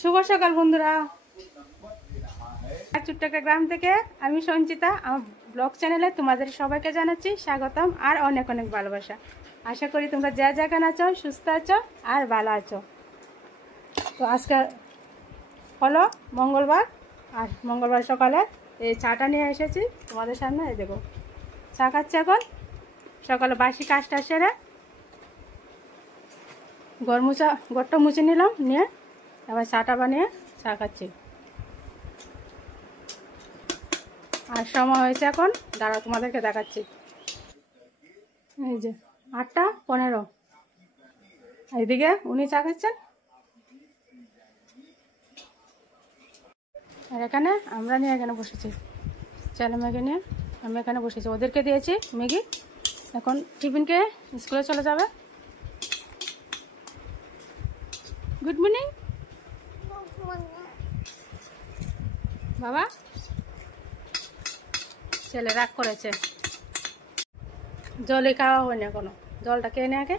শুভ সকাল বন্ধুরা। ছোট্ট একটা গ্রাম থেকে আমি সঞ্চিতা, আমার ব্লগ চ্যানেলে তোমাদের সবাইকে জানাচ্ছি স্বাগতম আর অনেক অনেক ভালোবাসা। আশা করি তোমরা যে যেখানে আছো সুস্থ আছো আর ভালো আছো। তো আজকে হলো মঙ্গলবার, আর মঙ্গলবার সকালে এই চাটা নিয়ে এসেছি তোমাদের সামনে। এই দেখো চা খাচ্ছি এখন। সকালে বাসি কাজটা সেরে ঘরটা মুছে নিলাম, নিয়ে এবার চাটা বানিয়ে চা খাচ্ছি। আর সময় হয়েছে এখন, দাঁড়া তোমাদেরকে দেখাচ্ছি। এই যে 8:15, এইদিকে উনি চা খাচ্ছেন, আর এখানে আমরা নিয়ে এখানে বসেছি, ছেলে মেয়েকে নিয়ে আমি এখানে বসেছি। ওদেরকে দিয়েছি ম্যাগি, এখন টিফিনকে স্কুলে চলে যাবে। গুড মর্নিং বাবা। ছেলে রাগ করেছে, জলই খাওয়া হয়নি এখনো, জলটা খেয়ে নে আগে।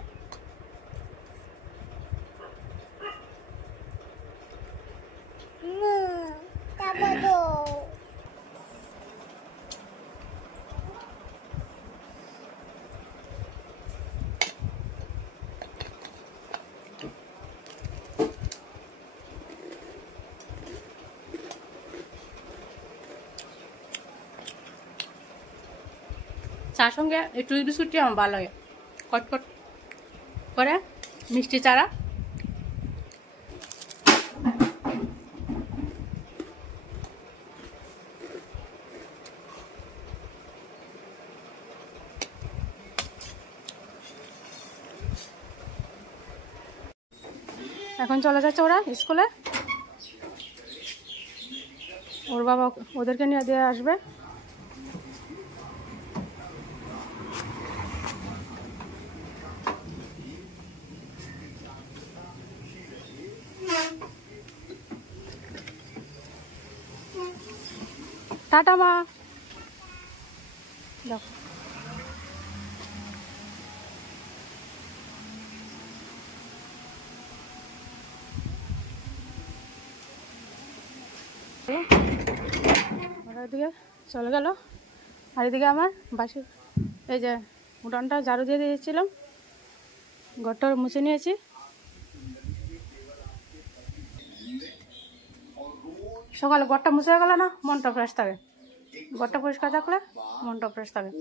চার সঙ্গে একটু বিস্কুটটি আমার ভালো লাগে, কটকট করে মিষ্টি চারা। এখন চলে যাচ্ছে ওরা স্কুলে, ওর বাবা ওদেরকে নিয়ে দিয়ে আসবে। টাটা মা। দেখো ওরা এদিকে চলে গেল, আর এদিকে আমার বাসি এই যে উঠানটা ঝাড়ু দিয়ে দিয়েছিলাম, ঘরটা মুছে নিয়েছি। সকালে ঘরটা মুছে গেল না, মনটা ফ্রেশ থাকে। ঘরটা পরিষ্কার থাকলে মনটা ফ্রেশ থাকে।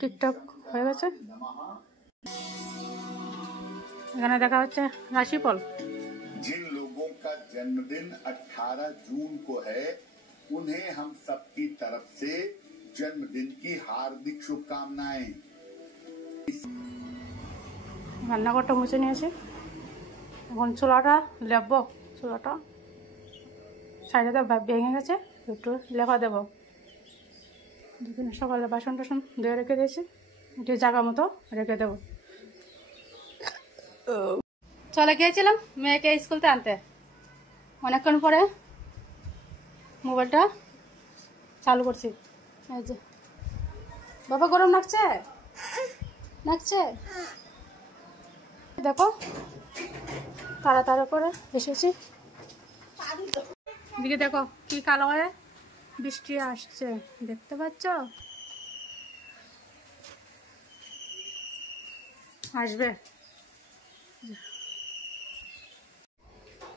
টিকটক হয়ে গেছে। এখানে দেখা হচ্ছে রাশিফল। जिन लोगों का जन्मदिन 18 जून को है उन्हें हम सबकी तरफ से जन्मदिन की हार्दिक शुभकामनाएं। রান্নাঘরটা মুছে নিয়েছি, এখন চুলাটা লেপবো। চুলাটা সাইডে ভেঙে গেছে, একটু লেপা দেবো। সকালে বাসন টাসন ধুয়ে রেখে দিয়েছি, একটু জায়গা মতো রেখে দেবো। চলে গিয়েছিলাম মেয়েকে স্কুলতে আনতে, অনেকক্ষণ পরে মোবাইলটা চালু করছি। এই যে বাবা, গরম লাগছে লাগছে, দেখো তাড়াতাড়ি করে এসেছি। এদিকে দেখো কি কালো হয়ে বৃষ্টি আসছে, দেখতে পাচ্ছ? আসবে।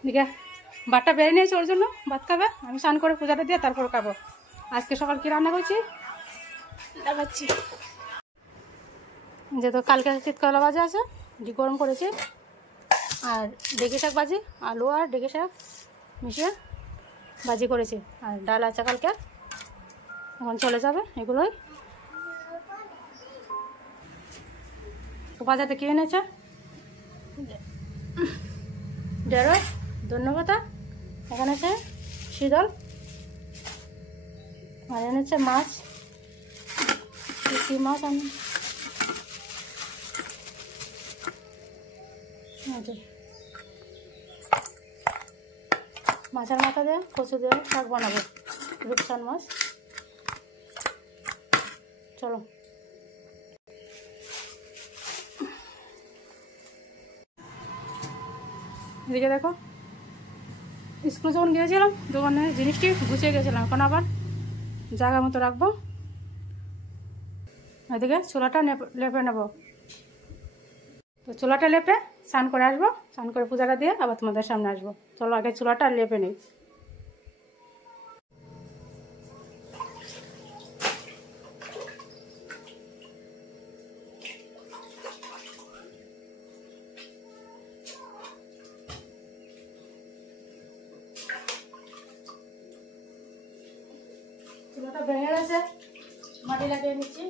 দিকে ভাতটা বেড়ে নিয়েছি, ওর জন্য ভাত খাবে, আমি স্নান করে পূজাটা দিয়ে তারপর খাবো। আজকে সকাল কি রান্না করছি দেখাচ্ছি। যেহেতু কালকে শীতকলা ভাজা আছে, গরম করেছি, আর ডেকে শাক ভাজি, আলু আর ডেকে শাক মিশিয়ে ভাজি করেছি, আর ডাল আছে কালকে। এখন চলে যাবে এগুলোই। বাজারটা কি এনেছে? ঢেঁড়স, ধন্যবাদ। এখানে আছে শীতল, আর এনেছে মাছ। কি মাছ? আমি মাছের মাথা দিয়ে কচু দিয়ে শাক বানাবো, রূপচান মাছ। চলো এদিকে দেখো, স্কুলে যখন গিয়েছিলাম দোকানে জিনিসটি গুছিয়ে গেছিলাম, এখন আবার জায়গা মতো রাখবো। এদিকে চুলাটা লেপে নেবো। তো চুলাটা লেপে স্নান করে আসবো, স্নান করে পূজাটা দিয়ে আবার তোমাদের সামনে আসবো। চলো আগে চুলাটা লেপে নিই। চুলাটা ভেঙে গেছে, মাটি লাগিয়ে নিচ্ছি।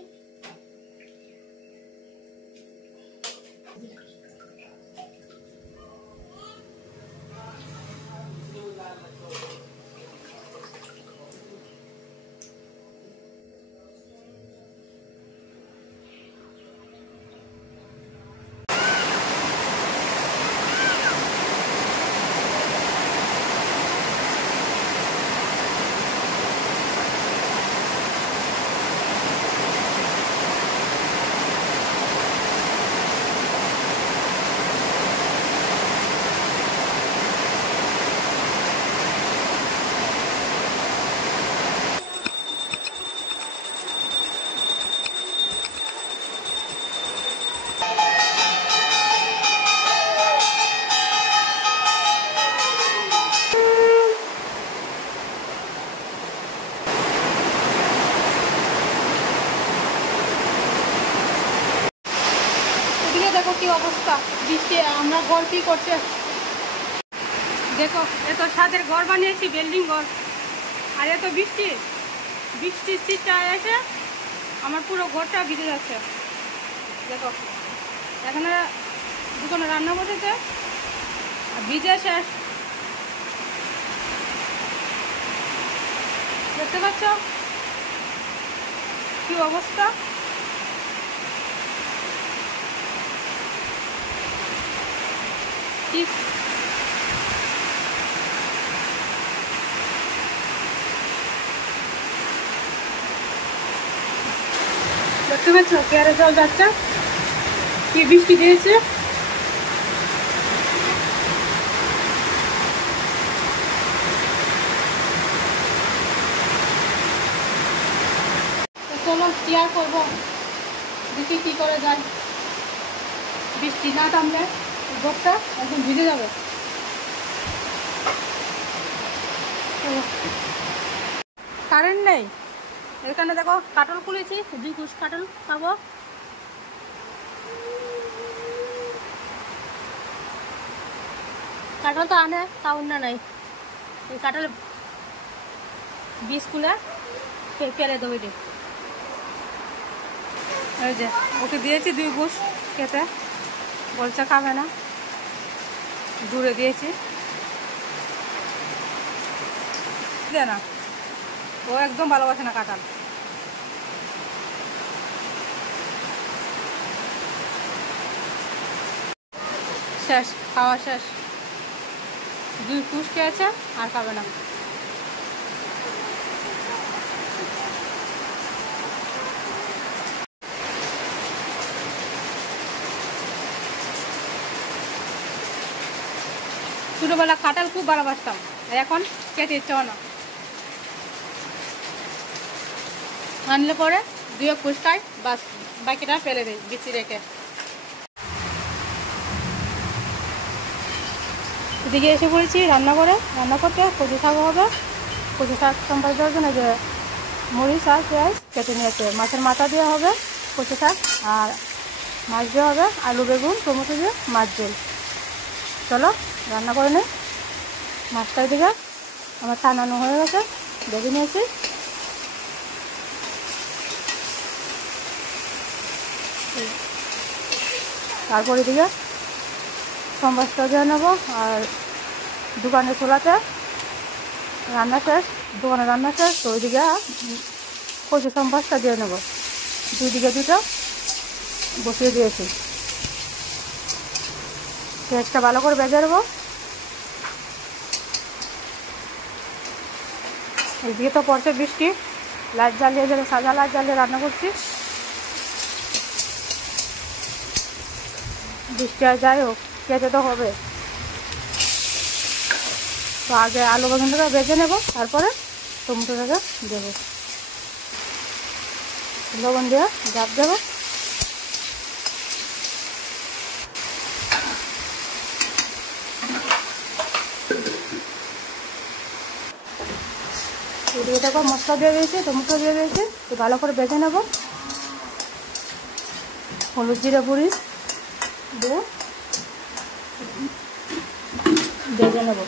দেখো কি অবস্থা, বৃষ্টি আমরা ঘর কি করছে দেখো। এত ছাদের ঘর বানিয়েছি, বিল্ডিং ঘর, আর এত বৃষ্টির শীতটা এসে আমার পুরো ঘরটা ভিজে যাচ্ছে। দেখো এখানে দুখানে রান্না বসেছে, ভিজে শেষ। দেখতে পাচ্ছ কি অবস্থা। দেখতে পাচ্ছ পেয়ারা জল যাচ্ছে, কি বৃষ্টি দিয়েছে। চলো কি আর করবো, দেখি কি করে যায়। বৃষ্টি না থামলে ঘরটা একদম ভিজে যাবে। কারেন্ট নেই, এখানে দেখো কাটল খুলেছি, 2 কুশ কাটল পাবো। কাটল তো আনে, তাও না নাই, এই কাটল বীজ খুলে ফেলে দেবো। ওই যে ওকে দিয়েছি 2 কুশ খেতে, বলছে খাবে না, দূরে দিয়েছি দে না, ও একদম ভালোবাসে না কাঁঠাল। শেষ, খাওয়া শেষ, 2 কুশ খেয়েছে আর খাবে না। ছোটবেলা কাঁঠাল খুব ভালোবাসতাম, এখন খেতে ইচ্ছে হয় না। আনলে পরে 2 কুশ খাই, বাস বাকিটা ফেলে দিই বিচি রেখে। এদিকে এসে পড়েছি রান্না করতে। কচু শাক হবে, কচু শাক সম্পাদ দেওয়ার জন্য যে মরিচ আর পেঁয়াজ কেটে নিয়েছে। মাছের মাথা দেওয়া হবে কচু শাক, আর মাছ দেওয়া হবে আলু বেগুন টমেটো দিয়ে মাছ ঝোল। চলো রান্না করে নিই। মাছটা দিকে আমার ছানানো হয়ে গেছে, ভেজে নিয়েছি। তারপরে দিকে সম্বাসটা দিয়ে নেবো, আর দোকানে চুলাতে রান্না শেষ, তো ওইদিকে কচু সম্বাসটা দিয়ে নেবো। 2 দিকে 2টা বসিয়ে দিয়েছি। পেঁয়াজটা ভালো করে ভেজে নেবো। এদিকে তো পড়ছে বৃষ্টি, লাইট জ্বালিয়ে সাদা লাইট জ্বালিয়ে রান্না করছি। বৃষ্টি আর যাই হোক খেতে তো হবে। তো আগে আলু বেগুনটাকে ভেজে নেব, তারপরে টমেটোটাকে দেবো, লবণ দিয়ে জাপ দেবো। এদিকে দেখো মশলা দিয়ে দিয়েছি, টমেটো দিয়ে দিয়েছি, তো ভালো করে ভেজে নেব। হলুদ জিরে গুঁড়ি দিয়ে ভেজে নেব।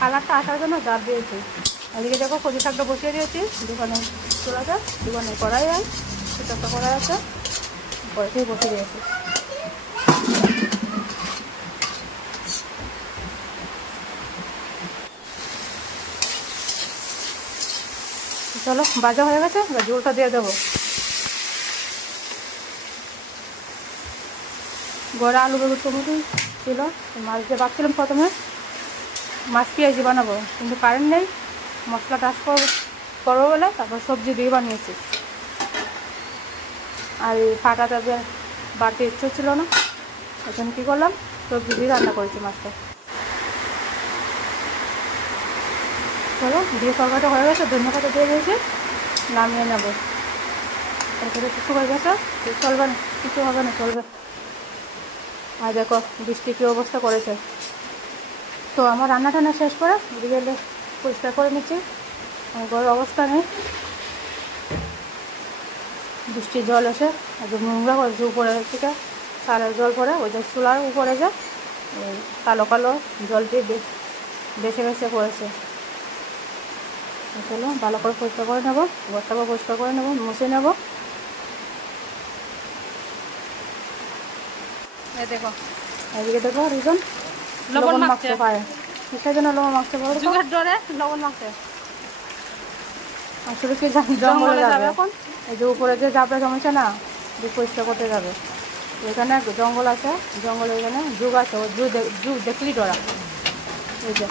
কালারটা আসার জন্য জাপ দিয়েছি। এদিকে দেখো কচু শাকটা বসিয়ে দিয়েছি দোকানে চুলাতে, দোকানে কড়াই হয়, ছোটো একটা কড়াই আছে, কড়াইতেই বসিয়ে দিয়েছি। চলো ভাজা হয়ে গেছে, এবার ঝোলটা দিয়ে দেবো। গড়া আলু বেগুন টমেটো ছিল, মাছ দিয়ে ভাবছিলাম প্রথমে মাছ পেঁয়াজি বানাবো, কিন্তু কারেন্ট নেই, মশলাটা করবো বলে তারপর সবজি দিয়ে বানিয়েছি। আর এই ফাটাটা বাড়তে ইচ্ছে ছিল না, এখন কী করলাম, সবজি দিয়ে রান্না করেছি মাছটা। চলো দিয়ে তরকারিটা হয়ে গেছে, ধন্যবাদ দিয়ে দিয়েছি, নামিয়ে নেবো। তারপরে কিছু হয়ে গেছে, চলবে না, কিছু হবে না, চলবে। আর দেখো বৃষ্টি কী অবস্থা করেছে। তো আমার রান্না টান্না শেষ করে এদিকে পরিষ্কার করে নিচ্ছি, আমার ঘরের অবস্থা নেই, বৃষ্টির জল এসে একদম নোংরা করেছে, উপরে থেকে সারের জল পরে ওই যে চুলার উপরে যে কালো কালো জলটি বেছে বেছে পড়েছে। চলো ভালো করে পরিষ্কার করে নেবো, ঘরটাকে পরিষ্কার করে নেবো, মুছে নেবো। দেখো এদিকে দেখো রিজন লবণ মাখতে পারে, কিসের জন্য লবণ মাখতে পারে, লবণ মাখতে আসলে কি জঙ্গলে যাবে এখন, এই যে উপরে যে জাবড়া জমেছে না, যে পরিষ্কার করতে যাবে। এখানে জঙ্গল আছে, জঙ্গলে এখানে যুগ আছে, ও যুগ দেখলি ডরা। এই যে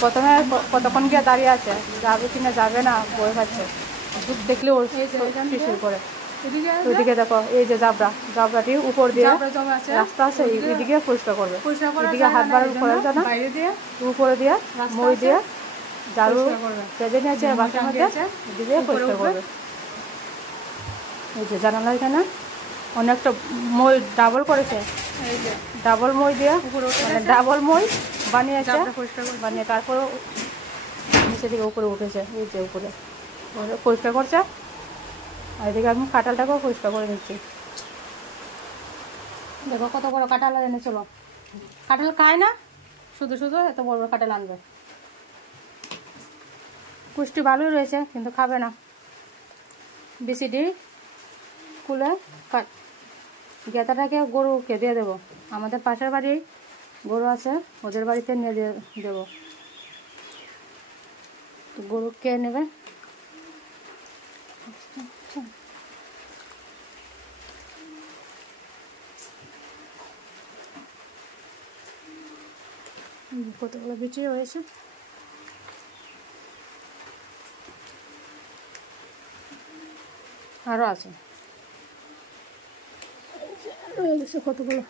প্রথমে কতক্ষণ গিয়ে দাঁড়িয়ে আছে, যাবে কিনা যাবে না বয়ে খাচ্ছে, যুগ দেখলে ওর শুরু করে। ওইদিকে দেখো এই যে জাবড়াটি উপর দিয়ে রাস্তা আছে, এইদিকে পরিষ্কার করবে, এদিকে হাত বাড়ার উপরে না, উপরে দিয়ে মই দিয়ে ঝাড়ু বেঁধে নিয়েছে বাসের মধ্যে, এদিকে পরিষ্কার করবে। এই যে জানালা এখানে অনেকটা মই ডাবল করেছে, এই যে ডাবল মই দিয়ে মানে ডাবল মই বানিয়েছে, বানিয়ে তারপরে নিচে দিকে উপরে উঠেছে, এই যে উপরে পরিষ্কার করছে। আর এদিকে আমি কাঁঠালটাকেও পরিষ্কার করে নিচ্ছি। দেখো কত বড় কাঁঠাল এনে, চলো কাঁঠাল খায় না, শুধু শুধু এত বড় বড় কাঁঠাল আনবে, পুষ্টি ভালোই রয়েছে কিন্তু খাবে না। বিসিডি খুলে গেঁতাটাকে গরুকে দিয়ে দেবো, আমাদের পাশের বাড়ি গরু আছে, ওদের বাড়িতে নিয়ে দিয়ে দেবো, তো গরু কে নেবে। কতগুলো বিচি হয়েছে, আরও আছে কতগুলো।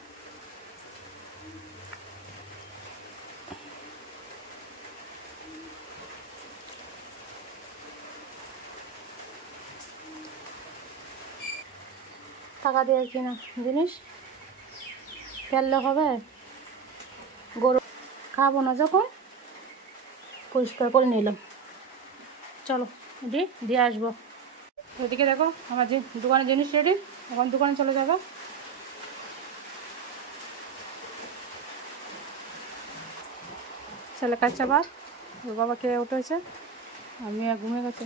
টাকা দিয়ে কিনা জিনিস ফেললে হবে, গরু খাবো না যখন পরিষ্কার করে নিলাম। চলো দিয়ে আসবো। ওইদিকে দেখো আমার যে দোকানের জিনিস রেডি, এখন দোকানে চলে যাবে। ছেলে কাচ্চা ভাত, ওর বাবা খেয়ে উঠেছে, আমি ঘুমিয়ে গেছে।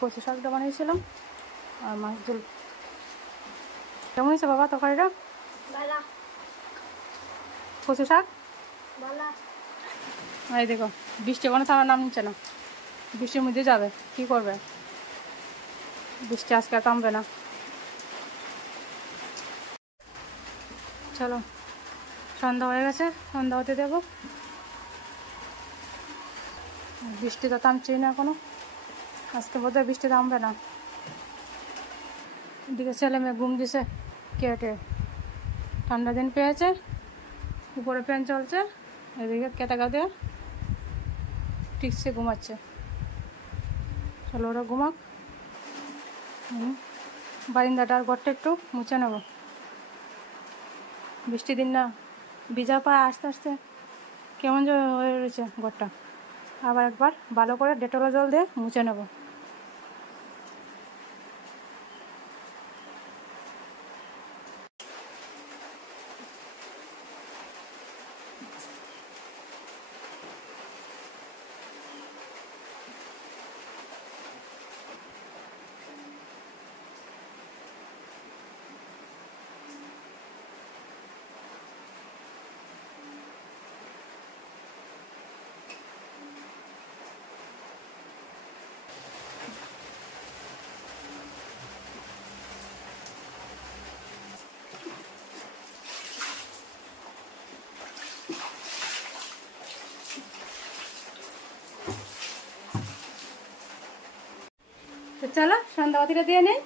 কচু শাকটা বানিয়েছিলাম আর মাছ ঝোল। কেমন হয়েছে বাবা তরকারিটা? কচু শাক এই দেখো বৃষ্টি কোনো থামার নাম নিচ্ছে না, বৃষ্টির মধ্যে যাবে, কি করবে, বৃষ্টি আজকে আর থামবে না। চলো সন্ধ্যা হয়ে গেছে, সন্ধ্যা হতে দেবো, বৃষ্টি তো থামছেই না এখনো, আজকে বোধহয় বৃষ্টি থামবে না। এদিকে ছেলে মেয়ে ঘুম দিছে, কেটে ঠান্ডা দিন পেয়েছে, উপরে ফ্যান চলছে, এদিকে কেটাকা দিয়ে ঠিকছে ঘুমাচ্ছে। চলো ওরা ঘুমাক। বারিন্দাটা আর ঘরটা একটু মুছে নেব, বৃষ্টি দিন না, ভিজা পা আস্তে আস্তে কেমন যে হয়ে রয়েছে ঘরটা। আবার একবার ভালো করে ডেটল জল দিয়ে মুছে নেব। তো চলো সন্ধ্যাবাতিটা দিয়ে নেই।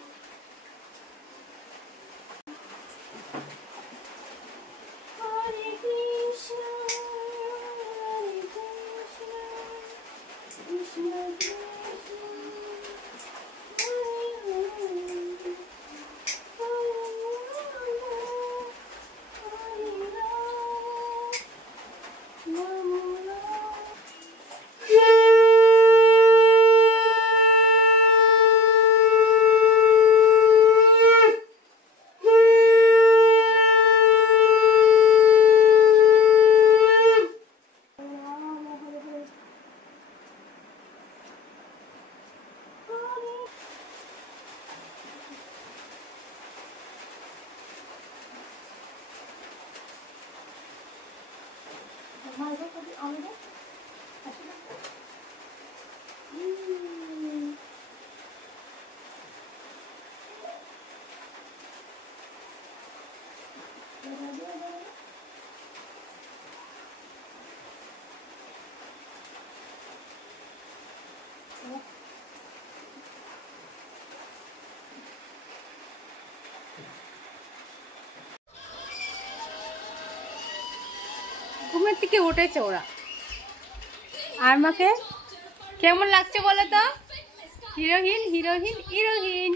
ঘুমের থেকে উঠেছে ওরা। আর আমাকে কেমন লাগছে বলো তো? Heroine heroine heroine.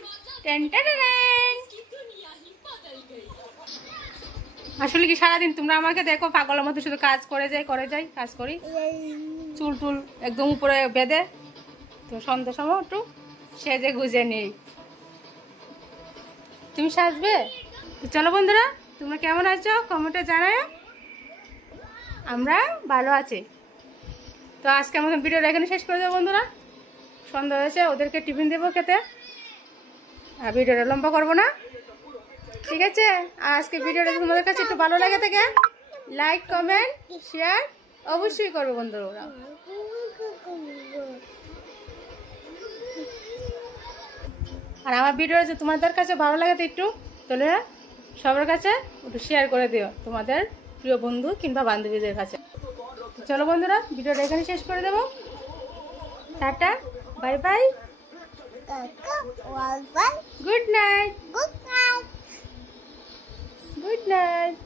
আসলে কি সারাদিন তোমরা আমাকে দেখো পাগলের মতো শুধু কাজ করে যাই কাজ করি, চুল টুল একদম উপরে বেঁধে, তো সন্ধ্যার সময় একটু সেজে গুজে নেই। তুমি সাজবে? তো চলো বন্ধুরা, তোমরা কেমন আছো কমেন্টে জানাও। আমরা ভালো আছি। তো আজকে আমাদের ভিডিওটা এখানে শেষ করে দেবো বন্ধুরা। সন্ধ্যা হয়েছে, ওদেরকে টিফিন দেবো খেতে, আর ভিডিওটা লম্বা করবো না, ঠিক আছে? আর আজকে ভিডিওটা তোমাদের কাছে একটু ভালো লাগে থাকে লাইক কমেন্ট শেয়ার অবশ্যই করবো বন্ধুরা। আর আমার ভিডিওটা যদি তোমাদের কাছে ভালো লাগে তো একটু তাহলে সবার কাছে একটু শেয়ার করে দিও তোমাদের প্রিয় বন্ধু কিংবা বান্ধবীদের কাছে। চলো বন্ধুরা, ভিডিওটা এখানে শেষ করে দেবো। Tata, bye bye, good night, good night.